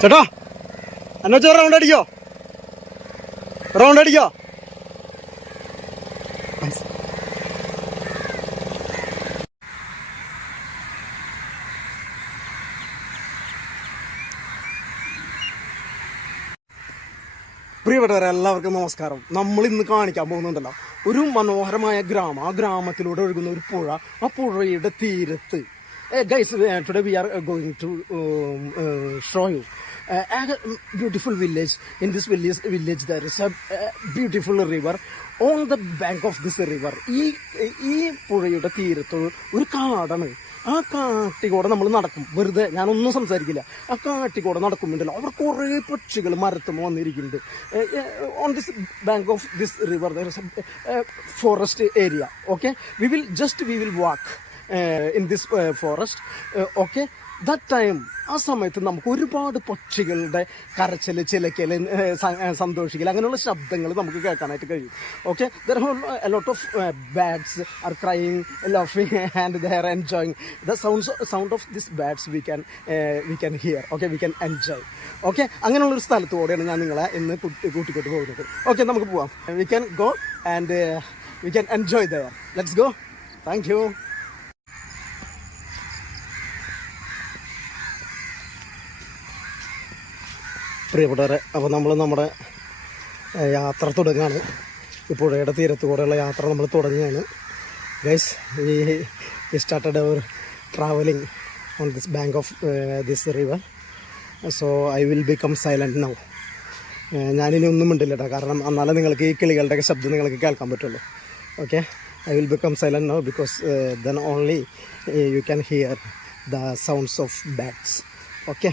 ചേട്ടാ എന്നാ വെച്ചാൽ റൗണ്ട് അടിക്കോ? റൗണ്ട് അടിക്കോ? പ്രിയപ്പെട്ടവരെ എല്ലാവർക്കും നമസ്കാരം. നമ്മൾ ഇന്ന് കാണിക്കാൻ പോകുന്നുണ്ടല്ലോ ഒരു മനോഹരമായ ഗ്രാമം. ആ ഗ്രാമത്തിലൂടെ ഒഴുകുന്ന ഒരു പുഴ ആ പുഴയുടെ തീരത്ത്. Guys today we are going to show you beautiful In this village, village there is a uh, beautiful river. On the bank of this river ഈ ഈ പുഴയുടെ തീരത്ത് ഒരു കാടാണ്. ആ കാട്ടിക്കൂടെ നമ്മൾ നടക്കും. വെറുതെ ഞാനൊന്നും സംസാരിക്കില്ല. ആ കാട്ടിക്കൂടെ നടക്കുമ്പോണ്ടല്ലോ അവിടെ കുറേ പക്ഷികൾ മരത്തും വന്നിരിക്കുന്നുണ്ട്. On this bank of this river forest area okay we will just we will walk in this forest okay that time ആ സമയത്ത് നമുക്ക് ഒരുപാട് പക്ഷികളുടെ കരച്ചിൽ ചിലക്കൽ സന്തോഷിക്കൽ അങ്ങനെയുള്ള ശബ്ദങ്ങൾ നമുക്ക് കേൾക്കാനായിട്ട് കഴിയും. Okay there a lot of birds are crying ലഫിങ് and there enjoying the sounds sound of this birds we can we can hear okay we can enjoy okay അങ്ങനെയുള്ളൊരു സ്ഥലത്തോടെയാണ് ഞാൻ നിങ്ങളെ ഇന്ന് കൂട്ടി- കൂട്ടിക്കൊണ്ട് പോകുന്നത്. ഓക്കെ നമുക്ക് പോവാം. We can go and we can enjoy there let's go thank you പ്രിയപ്പെട്ടവരെ അപ്പോൾ നമ്മൾ നമ്മുടെ യാത്ര തുടങ്ങുകയാണ് ഈ പുഴയുടെ തീരത്ത് കൂടെയുള്ള യാത്ര നമ്മൾ തുടങ്ങുകയാണ്. Guys we started our travelling on this bank of this river so I will become silent now ഞാനിനി ഒന്നും മിണ്ടില്ല കേട്ടോ കാരണം എന്നാലേ നിങ്ങൾക്ക് ഈ കിളികളുടെയൊക്കെ ശബ്ദം നിങ്ങൾക്ക് കേൾക്കാൻ പറ്റുള്ളൂ. Okay I will become silent now because then only you can hear the sounds of bats okay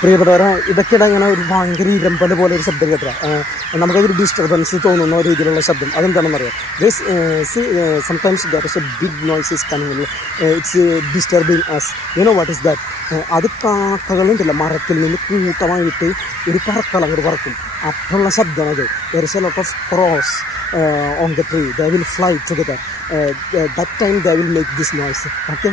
പ്രിയപ്പെട്ടവരെ ഇതൊക്കെയാണ് ഇങ്ങനെ ഒരു ഭയങ്കര ഇരമ്പൽ പോലെ ഒരു ശബ്ദം കേട്ട നമുക്കതൊരു ഡിസ്റ്റർബൻസ് തോന്നുന്ന രീതിയിലുള്ള ശബ്ദം. അതെന്താണെന്ന് അറിയാം this see sometimes that is a big noise is coming it's disturbing as you know what is that അത് കാക്കകളുണ്ടല്ല മരത്തിൽ നിന്ന് കൂട്ടമായിട്ട് ഒരു പറക്കളം അങ്ങോട്ട് പറക്കും. അപ്പോഴുള്ള ശബ്ദമാണത് there is a lot of crows on the tree they will fly together that time they will make this noise okay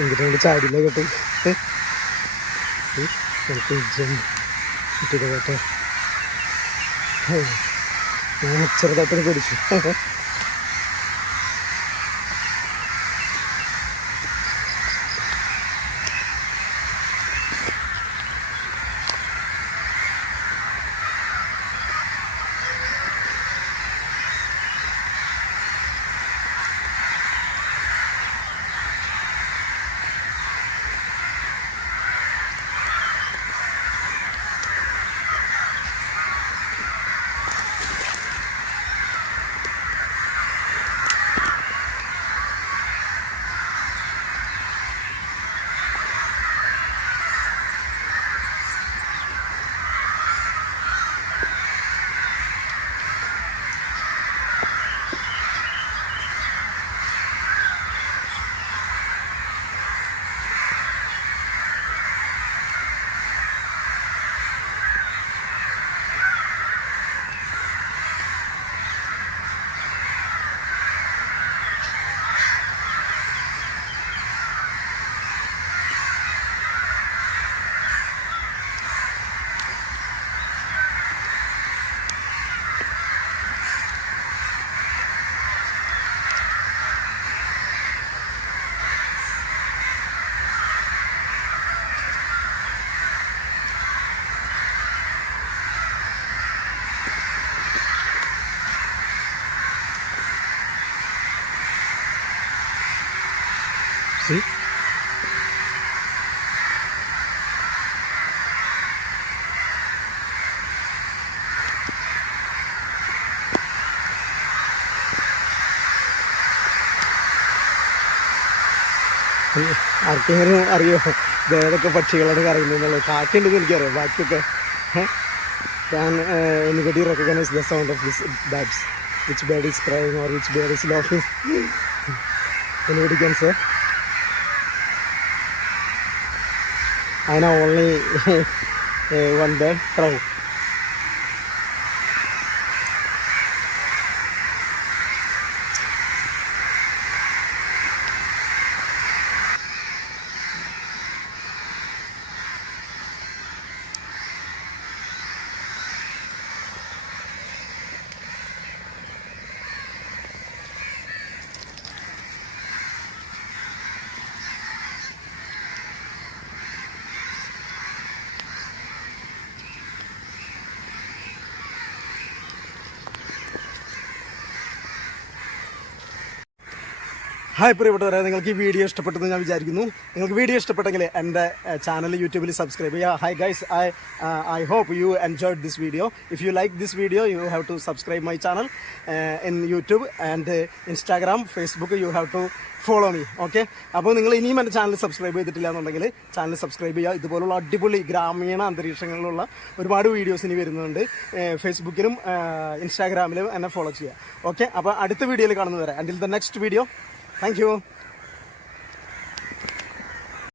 എന്നിട്ട് ചാടില്ല കേട്ടോ. ഏ? ഏ, നമുക്ക് ഇട്ടിട്ട് കേട്ടോ. ചെറുതായിട്ടൊന്ന് പിടിച്ചു. ആർക്കെങ്കിലും അറിയോ? ഏതൊക്കെ പക്ഷികളാണ് കറങ്ങുന്നുള്ളത് കാറ്റുണ്ടെന്ന് എനിക്കറിയാം. ബാക്കിയൊക്കെ ഞാൻ എനിക്കടി recognise the sound of this bats which bird is crying or which bird is laughing anybody can sir അതിനാ only one uh, one hi പ്രിയപ്പെട്ടവരെ നിങ്ങൾക്ക് ഈ വീഡിയോ ഇഷ്ടപ്പെട്ടെന്ന് ഞാൻ വിചാരിക്കുന്നു. നിങ്ങൾക്ക് വീഡിയോ ഇഷ്ടപ്പെട്ടെങ്കിൽ എന്റെ ചാനൽ യൂട്യൂബിൽ സബ്സ്ക്രൈബ് ചെയ്യുക. Hi guys I I hope you enjoyed this video if you like this video you have to subscribe my channel in YouTube and Instagram Facebook you have to follow me okay അപ്പോൾ നിങ്ങൾ ഇനിയും എന്റെ channel subscribe ചെയ്തിട്ടില്ല എന്നുണ്ടെങ്കിൽ channel subscribe ചെയ്യുക. ഇതുപോലുള്ള അടിപൊളി ഗ്രാമീണ അന്തരീക്ഷങ്ങളിലുള്ള ഒരുപാട് വീഡിയോസ് ഇനി വരുന്നുണ്ട്. ഫേസ്ബുക്കിലും ഇൻസ്റ്റാഗ്രാമിലും എന്നെ ഫോളോ ചെയ്യുക ഓക്കെ അപ്പോൾ അടുത്ത വീഡിയോയിൽ കാണുന്നത് കാണുന്നവരെ until the next video Thank you.